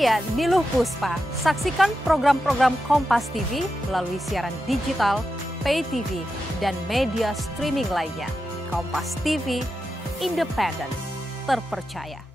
Saya Niluh Puspa. Saksikan program-program Kompas TV melalui siaran digital, pay TV, dan media streaming lainnya. Kompas TV, independen, terpercaya.